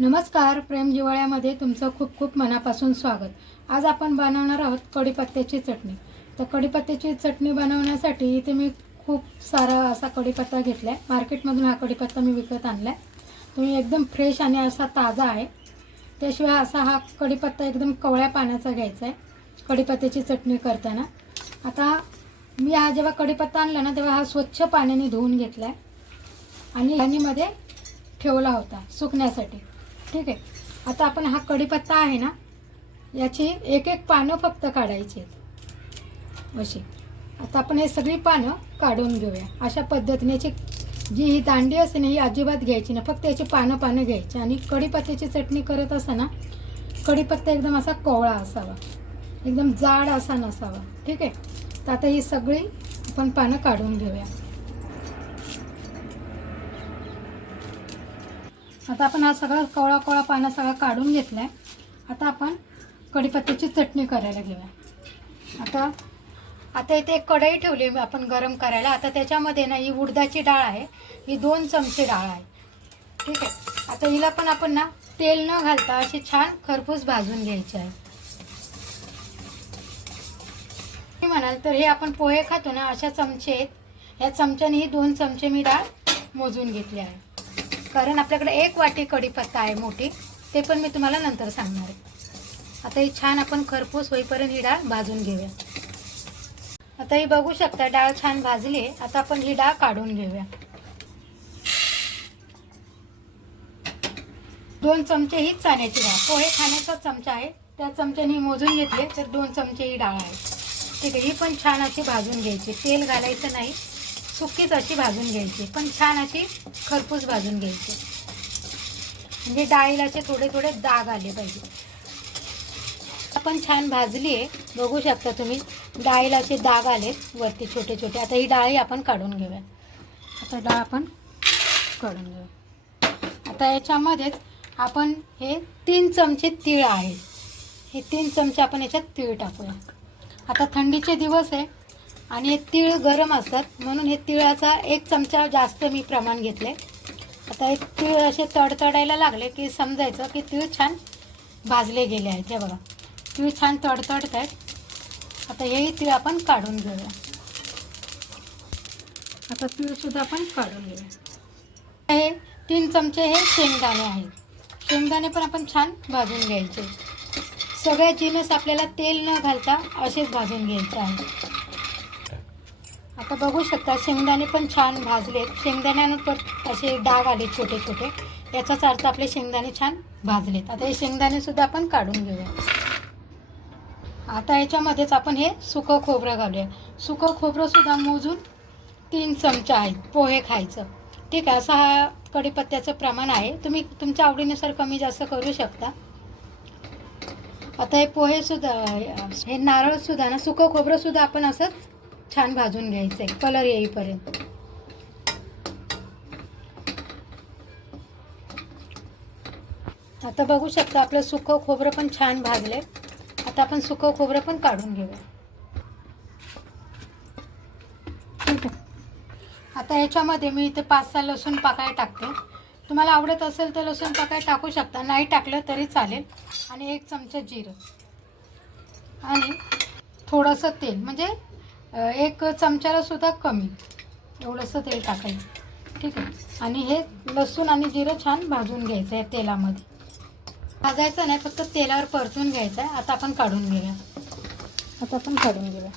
नमस्कार प्रेम जिवाळ्यामध्ये तुमचं खूप खूप मनापासून स्वागत. आज आपण बनवणार आहोत कढीपत्त्याची चटणी. तर कढीपत्त्याची चटणी बनवण्यासाठी इथे मी खूप सारा असा कढीपत्ता घेतला आहे मार्केटमधून हा कढीपत्ता मी विकत आणला आहे तुम्ही एकदम फ्रेश आणि असा ताजा आहे. त्याशिवाय असा हा कढीपत्ता एकदम कवळ्या पाण्याचा घ्यायचा आहे कढीपत्त्याची चटणी करताना. आता मी हा जेव्हा कढीपत्ता आणला ना तेव्हा हा स्वच्छ पाण्याने धुवून घेतला आहे आणि ह्यानीमध्ये ठेवला होता सुकण्यासाठी. ठीक आहे. आता आपण हा कढीपत्ता आहे ना याची एक एक पानं फक्त काढायची आहेत. अशी. आता आपण हे सगळी पानं काढून घेऊया. अशा पद्धतीने याची जी ही दांडी असते ना ही अजिबात घ्यायची ना फक्त याची पानं पानं घ्यायची. आणि कढीपत्त्याची चटणी करत असताना कढीपत्ता एकदम असा कोवळा असावा. एकदम जाड असा नसावा. ठीक आहे? तर आता ही सगळी आपण पानं काढून घेऊया. आता आपण हा सगळा कवळा कवळा पानं सगळा काढून घेतलाय. आता आपण कढीपत्त्याची चटणी करायला घेऊया. आता आता इथे एक कढई ठेवली आपण गरम करायला. आता त्याच्यामध्ये ना ही उडदाची डाळ आहे. ही दोन चमचे डाळ आहे. ठीक आहे? आता हिला पण आपण ना तेल न घालता अशी छान खरपूस भाजून घ्यायची आहे. मी म्हणाल तर हे आपण पोहे खातो ना अशा चमचे आहेत. या चमच्याने ही दोन चमचे मी डाळ मोजून घेतली आहे. कारण आपल्याकडे एक वाटी कढीपत्ता आहे मोठी ते पण मी तुम्हाला नंतर सांगणार आहे. आता ही छान आपण खरपूस होईपर्यंत ही डाळ भाजून घेऊया. आता ही बघू शकता डाळ छान भाजली आहे. आता आपण ही डाळ काढून घेऊया. दोन चमचे हीच चाण्याची डाळ. पोहे खाण्याचा चमचा आहे. त्या चमच्याने मोजून घेतले तर दोन चमचे ही डाळ आहे. ठीक आहे ही पण छान अशी भाजून घ्यायची. तेल घालायचं नाही. सुकीच अशी भाजून घ्यायची पण छान अशी खरपूस भाजून घ्यायची. म्हणजे डाळीला असे थोडे थोडे दाग आले पाहिजे. आपण छान भाजली आहे बघू शकता तुम्ही डाळीला असे दाग आले वरती छोटे छोटे. आता ही डाळी आपण काढून घेऊया. आता डाळ आपण काढून घेऊया. आता याच्यामध्येच आपण हे तीन चमचे तीळ आहे. हे तीन चमचे आपण याच्यात तीळ टाकूया. आता थंडीचे दिवस आहे आणि हे तीळ गरम असतात म्हणून हे तिळाचा एक चमचा जास्त मी प्रमाण घेतले आता हे तीळ असे तडतडायला लागले की समजायचं की तीळ छान भाजले गेले आहेत. हे बघा तीळ छान तडतडत आहेत. आता हेही तीळ आपण काढून घेऊया. आता तीळसुद्धा आपण काढून घेऊया. हे तीन चमचे हे शेंगदाणे आहेत. शेंगदाणे पण आपण छान भाजून घ्यायचे. सगळे जिनस आपल्याला तेल न घालता असेच भाजून घ्यायचे आहे आता बघू शकता शेंगदाणे पण छान भाजलेत. शेंगदाण्यानं पण असे डाग आले छोटे छोटे. याचाच अर्थ आपले शेंगदाणे छान भाजलेत. आता हे शेंगदाणे सुद्धा आपण काढून घेऊया. आता याच्यामध्येच आपण हे सुकं खोबरं घालूया. सुकं खोबरं सुद्धा मोजून तीन चमचा आहेत पोहे खायचं. ठीक आहे असं हा कढीपत्त्याचं प्रमाण आहे. तुम्ही तुमच्या आवडीनुसार कमी जास्त करू शकता. आता हे पोहे सुद्धा हे नारळ सुद्धा ना सुकं खोबरं सुद्धा आपण असंच छान भाजून घ्यायचं आहे कलर येईपर्यंत. आता बघू शकता आपलं सुकं खोबरं पण छान भाजले आता आपण सुकं खोबरं पण काढून घेऊया. आता ह्याच्यामध्ये मी इथे पाच सहा लसूण पाकळ्या टाकते. तुम्हाला आवडत असेल तर लसूण पाकाय टाकू शकता. नाही टाकलं तरी चालेल. आणि एक चमचा जिरं. आणि थोडंसं तेल. म्हणजे एक चमच्याला सुद्धा कमी. एवढंसं तेल टाकायचं. ठीक आहे. आणि हे लसूण आणि जिरं छान भाजून घ्यायचं आहे तेलामध्ये. भाजायचं नाही फक्त तेलावर परतून घ्यायचं आहे. आता आपण काढून घेऊया. आता आपण काढून घेऊया.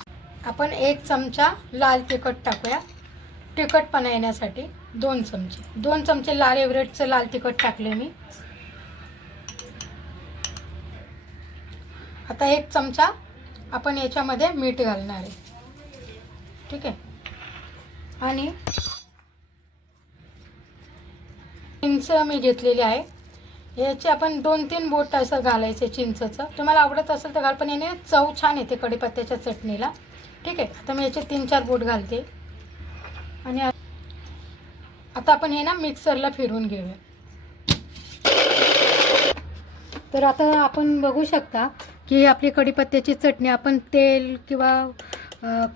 आपण एक चमचा लाल तिखट टाकूया. तिखटपणा येण्यासाठी दोन चमचे. दोन चमचे लाल एव्हरेटचं लाल तिखट टाकले मी. आता एक चमचा आपण याच्यामध्ये मीठ घालणार आहे. ठीक आहे. आणि? चिंच मी घेतलेली आहे. याचे आपण दोन तीन बोट असं घालायचं चिंचचं. तुम्हाला आवडत असेल तर घाल पण याने चव छान येते कढीपत्त्याच्या चटणीला. ठीक आहे आता मी याचे तीन चार बोट घालते. आणि आता आपण हे ना मिक्सरला फिरवून घेऊया. तर आता आपण बघू शकता की आपली कढीपत्त्याची चटणी आपण तेल किंवा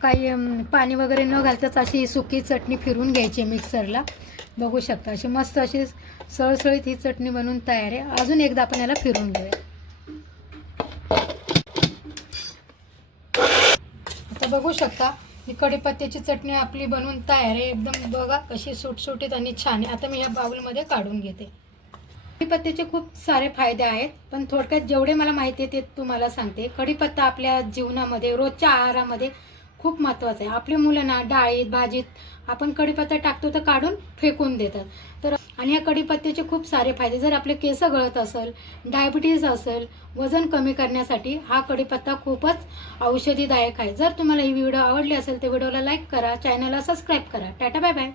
काही पाणी वगैरे न घालताच अशी सुकी चटणी फिरून घ्यायची मिक्सरला. बघू शकता अशी मस्त अशी सळसळीत ही चटणी बनवून तयार आहे. अजून एकदा आपण याला फिरून घेऊया. आता बघू शकता ही कढीपत्त्याची चटणी आपली बनवून तयार आहे. एकदम बघा कशी सुटसुटीत आणि छान आहे. आता मी ह्या बाउलमध्ये काढून घेते. कढीपत्त्याचे खूप सारे फायदे आहेत पण थोडक्यात जेवढे मला माहिती आहे ते तुम्हाला सांगते. कढीपत्ता आपल्या जीवनामध्ये रोजच्या आहारामध्ये खूप महत्त्वाचं आहे. आपली मुलं ना डाळीत भाजीत आपण कढीपत्ता टाकतो तर काढून फेकून देतात. तर आणि या कढीपत्त्याचे खूप सारे फायदे जर आपले केस गळत असेल डायबिटीज असेल वजन कमी करण्यासाठी हा कढीपत्ता खूपच औषधीदायक आहे. जर तुम्हाला ही व्हिडिओ आवडली असेल तर व्हिडिओला लाईक करा चॅनलला सबस्क्राईब करा. Tata bye bye.